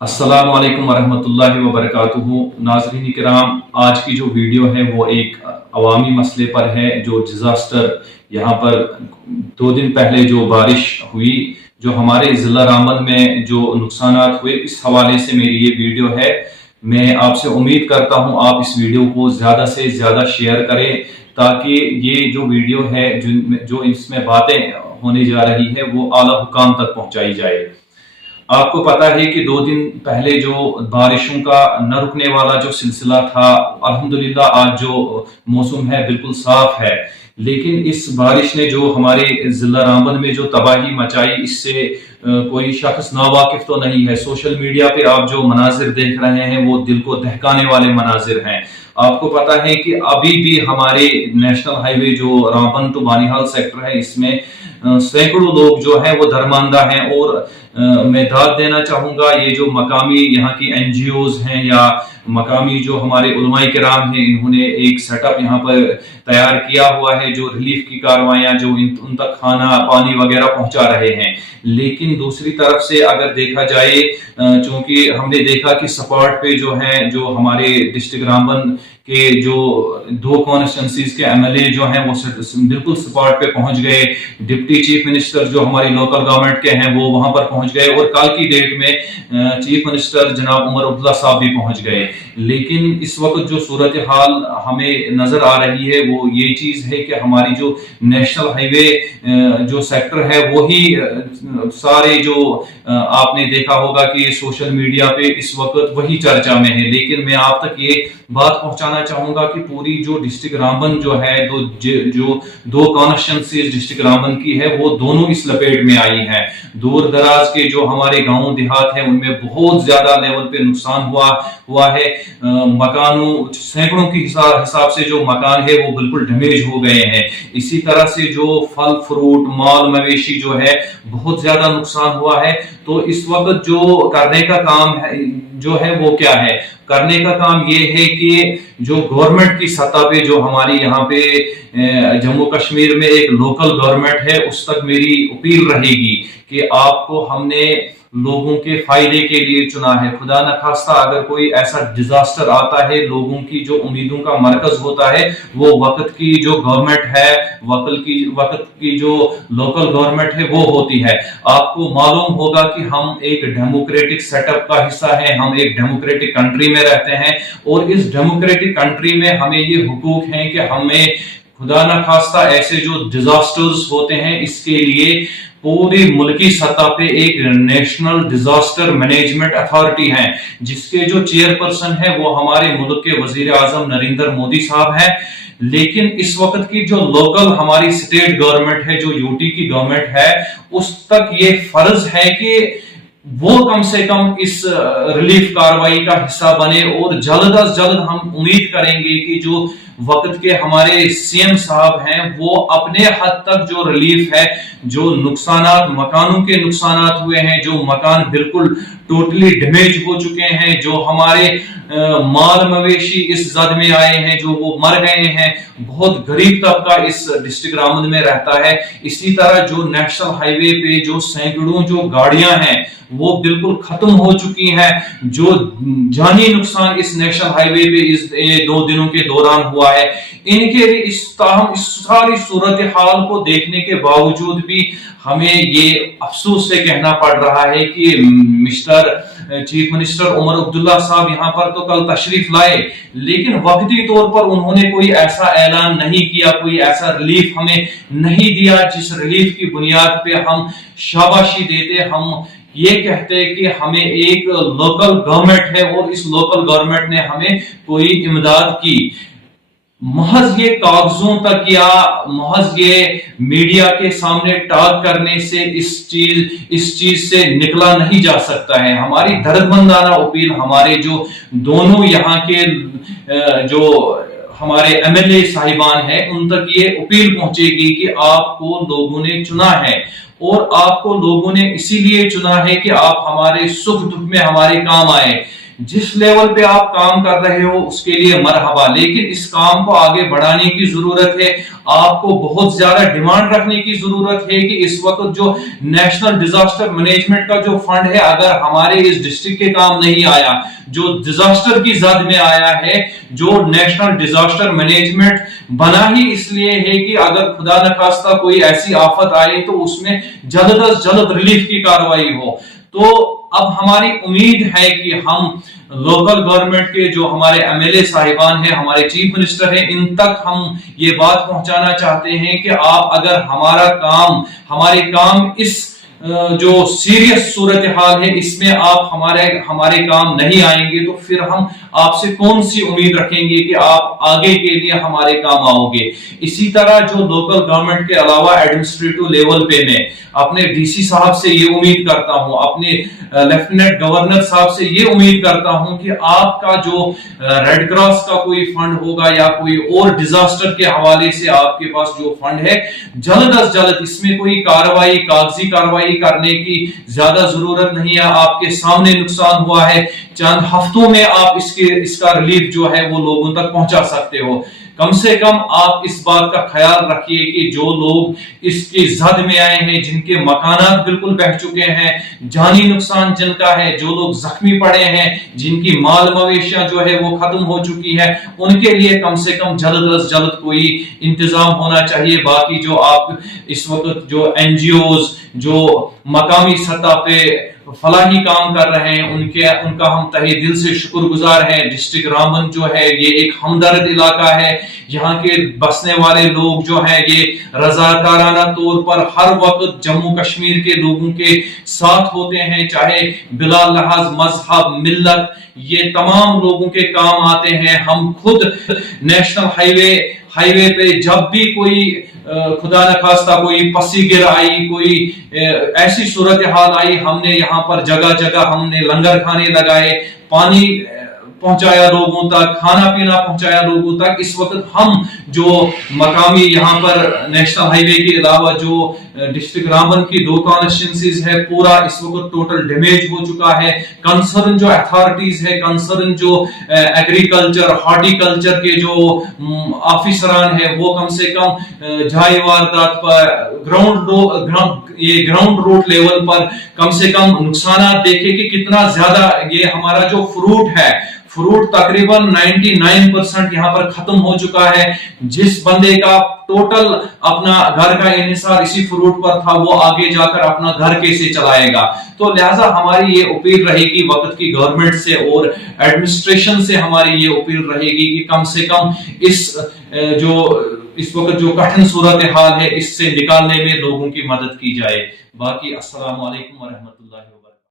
अस्सलाम वालेकुम वरहमतुल्लाहि वबरकातुहू। नाज़रीन किराम, आज की जो वीडियो है वो एक अवामी मसले पर है। जो डिज़ास्टर यहाँ पर 2 दिन पहले जो बारिश हुई, जो हमारे ज़िला रामबन में जो नुकसानात हुए, इस हवाले से मेरी ये वीडियो है। मैं आपसे उम्मीद करता हूँ आप इस वीडियो को ज़्यादा से ज़्यादा शेयर करें, ताकि ये जो वीडियो है जो इसमें बातें होने जा रही है वो आला हुकाम तक पहुँचाई जाए। आपको पता है कि 2 दिन पहले जो बारिशों का न रुकने वाला जो सिलसिला था, अल्हम्दुलिल्लाह आज जो मौसम है बिल्कुल साफ है। लेकिन इस बारिश ने जो हमारे जिला रामबन में जो तबाही मचाई, इससे कोई शख्स नावाकिफ तो नहीं है। सोशल मीडिया पे आप जो मनाजिर देख रहे हैं वो दिल को दहकाने वाले मनाजिर हैं। आपको पता है कि अभी भी हमारे नेशनल हाईवे जो रामबन टू बानिहाल सेक्टर है, इसमें सैकड़ों लोग जो है वो दरमांदा हैं। और मैं दाद देना चाहूंगा, ये जो मकामी यहाँ की एनजीओज हैं या मकामी जो हमारे उलमाए किराम हैं, इन्होंने एक सेटअप यहाँ पर तैयार किया हुआ है जो रिलीफ की कार्रवाइयाँ जो उन तक खाना पानी वगैरह पहुंचा रहे हैं। लेकिन दूसरी तरफ से अगर देखा जाए, चूंकि हमने देखा कि सपाट पे जो है, जो हमारे डिस्ट्रिक्ट रामबन के जो 2 कॉन्स्टिट्यूंसीज के एमएलए जो हैं वो बिल्कुल स्पॉट पे पहुंच गए। डिप्टी चीफ मिनिस्टर जो हमारी लोकल गवर्नमेंट के हैं वो वहां पर पहुंच गए, और कल की डेट में चीफ मिनिस्टर जनाब उमर अब्दुल्ला साहब भी पहुंच गए। लेकिन इस वक्त जो सूरत हाल हमें नजर आ रही है वो ये चीज है कि हमारी जो नेशनल हाईवे जो सेक्टर है वही सारे जो आपने देखा होगा कि सोशल मीडिया पे इस वक्त वही चर्चा में है। लेकिन मैं आप तक ये बात पहुंचाना चाहूंगा कि पूरी जो डिस्ट्रिक्ट रामबन जो है, जो 2 कॉन्स्टिट्यूंसीज डिस्ट्रिक्ट रामबन की है, वो दोनों इस लपेट में आई हैं। दूर दराज के जो हमारे गांव देहात है उनमें बहुत ज्यादा लेवल पे नुकसान हुआ है। मकानों सैकड़ों के हिसाब से जो मकान है वो बिल्कुल डैमेज हो गए हैं। इसी तरह से जो फल फ्रूट माल मवेशी जो है बहुत ज्यादा नुकसान हुआ है। तो इस वक्त जो करने का काम है जो है वो क्या है, करने का काम ये है कि जो गवर्नमेंट की सतह पे जो हमारी यहाँ पे जम्मू कश्मीर में एक लोकल गवर्नमेंट है, उस तक मेरी अपील रहेगी कि आपको हमने लोगों के फायदे के लिए चुना है। खुदा न खास्ता अगर कोई ऐसा डिजास्टर आता है, लोगों की जो उम्मीदों का मरकज होता है वो वक्त की जो गवर्नमेंट है, वक्त की जो लोकल गवर्नमेंट है वो होती है। आपको मालूम होगा कि हम एक डेमोक्रेटिक सेटअप का हिस्सा है, हम एक डेमोक्रेटिक कंट्री में रहते हैं, और इस डेमोक्रेटिक कंट्री में हमें ये हुकूक है कि हमें खुदा न खास्ता ऐसे जो डिजास्टर्स होते हैं इसके लिए पूरी मुल्की सतह पे एक नेशनल डिजास्टर मैनेजमेंट अथॉरिटी है, जिसके जो चेयरपर्सन है वो हमारे मुल्क के वजीर आजम नरेंद्र मोदी साहब है। लेकिन इस वक्त की जो लोकल हमारी स्टेट गवर्नमेंट है, जो यूटी की गवर्नमेंट है, उस तक ये फर्ज है कि वो कम से कम इस रिलीफ कार्रवाई का हिस्सा बने। और जल्द अज जल्द हम उम्मीद करेंगे कि जो वक्त के हमारे सीएम साहब हैं वो अपने हद तक जो रिलीफ है, जो नुकसानात मकानों के नुकसानात हुए हैं, जो मकान बिल्कुल टोटली डैमेज हो चुके हैं, जो हमारे माल मवेशी इस जद में आए हैं, जो वो मर गए हैं, बहुत गरीब तबका इस डिस्ट्रिक्ट रामबन में रहता है। इसी तरह जो नेशनल हाईवे पे जो सैकड़ों जो गाड़ियां हैं वो बिल्कुल खत्म हो चुकी हैं। जो जानी नुकसान इस नेशनल हाईवे पे इस 2 दिनों के दौरान हुआ है, इनके लिए इस सारी सूरत हाल को देखने के बावजूद भी हमें ये अफसोस से कहना पड़ रहा है कि mister chief minister Omar Abdullah साहब यहाँ पर तो कल तशरीफ लाए, लेकिन वक्ती तौर पर उन्होंने कोई ऐसा ऐलान नहीं किया, कोई ऐसा रिलीफ हमें नहीं दिया जिस रिलीफ की बुनियाद पे हम शाबाशी देते, हम ये कहते कि हमें एक लोकल गवर्नमेंट है और इस लोकल गवर्नमेंट ने हमें कोई इमदाद की। महज ये कागजों तक या महज ये मीडिया के सामने टॉक करने से इस चीज से निकला नहीं जा सकता है। हमारी दर्दमंदाना अपील हमारे जो दोनों यहाँ के जो हमारे एमएलए साहिबान हैं उन तक ये अपील पहुंचेगी कि आपको लोगों ने चुना है, और आपको लोगों ने इसीलिए चुना है कि आप हमारे सुख दुख में हमारे काम आए। जिस लेवल पे आप काम कर रहे हो उसके लिए मरहबा, लेकिन इस काम को आगे बढ़ाने की जरूरत है। आपको बहुत ज्यादा डिमांड रखने की जरूरत है कि इस वक्त जो नेशनल डिजास्टर मैनेजमेंट का जो फंड है, अगर हमारे इस डिस्ट्रिक्ट के काम नहीं आया, जो डिजास्टर की जद में आया है, जो नेशनल डिजास्टर मैनेजमेंट बना ही इसलिए है कि अगर खुदा न खास्ता कोई ऐसी आफत आए तो उसमें जल्द अज जल्द रिलीफ की कार्रवाई हो। तो अब हमारी उम्मीद है कि हम लोकल गवर्नमेंट के जो हमारे एमएलए साहिबान हैं, हमारे चीफ मिनिस्टर हैं, इन तक हम ये बात पहुंचाना चाहते हैं कि आप अगर हमारे काम इस जो सीरियस सूरत हाल है इसमें आप हमारे काम नहीं आएंगे तो फिर हम आपसे कौन सी उम्मीद रखेंगे कि आप आगे के लिए हमारे काम आओगे। इसी तरह जो लोकल गवर्नमेंट के अलावा एडमिनिस्ट्रेटिव लेवल पे मैं अपने डीसी साहब से ये उम्मीद करता हूं, अपने लेफ्टिनेंट गवर्नर साहब से ये उम्मीद करता हूं कि आपका जो रेड क्रॉस का कोई फंड होगा या कोई और डिजास्टर के हवाले से आपके पास जो फंड है, जल्द अज जल्द इसमें कोई कागजी कार्रवाई करने की ज्यादा जरूरत नहीं है। आपके सामने नुकसान हुआ है, चंद हफ्तों में आप इसका रिलीफ जो है वो लोगों तक पहुंचा सकते हो। कम से कम आप इस बात का ख्याल रखिए कि जो लोग इसकी जद में आए हैं, जिनके मकानात बिल्कुल बह चुके हैं, जानी नुकसान जिनका है, जो लोग जख्मी पड़े हैं, जिनकी माल मवेशियां जो है वो खत्म हो चुकी है, उनके लिए कम से कम जल्द अज जल्द कोई इंतजाम होना चाहिए। बाकी जो आप इस वक्त जो एनजीओज जो मकामी सतह पे फलाही काम कर रहे हैं, उनका हम तहे दिल से शुक्रगुजार हैं। डिस्ट्रिक्ट रामबन जो है ये एक हमदर्द इलाका है, यहाँ के बसने वाले लोग जो हैं ये रजाकाराना तौर पर हर वक्त जम्मू कश्मीर के लोगों के साथ होते हैं, चाहे बिला लिहाज मजहब मिल्लत ये तमाम लोगों के काम आते हैं। हम खुद नेशनल हाईवे पे जब भी कोई खुदा न खास्ता कोई पसी गिर आई, कोई ऐसी सूरत हाल आई, हमने यहाँ पर जगह जगह हमने लंगर खाने लगाए, पानी पहुंचाया लोगों तक, खाना पीना पहुंचाया लोगों तक। इस वक्त हम जो मकामी यहाँ पर नेशनल हाईवे के अलावा जो डिस्ट्रिक्ट रामबन की 2 कॉन्स्टिट्यूंसीज है, पूरा इस वक्त टोटल डैमेज हो चुका है। कंसर्न जो अथॉरिटीज है, कंसर्न जो एग्रीकल्चर हॉर्टिकल्चर के जो ऑफिसरान है, वो कम से कम जाए वारदात पर ग्राउंड रूट लेवल पर कम से कम नुकसान देखे कि कितना ज्यादा ये हमारा जो फ्रूट तकरीबन 99% यहाँ पर खत्म हो चुका है। जिस बंदे का टोटल अपना घर का इन्हिसार इसी फ्रूट पर था, वो आगे जाकर अपना घर कैसे चलाएगा। तो लिहाजा हमारी ये अपील रहेगी वक्त की गवर्नमेंट से और एडमिनिस्ट्रेशन से, हमारी ये अपील रहेगी कि कम से कम इस वक्त जो कठिन सूरत हाल है इससे निकालने में लोगों की मदद की जाए। बाकी अस्सलाम वालेकुम व रहमतुल्लाह।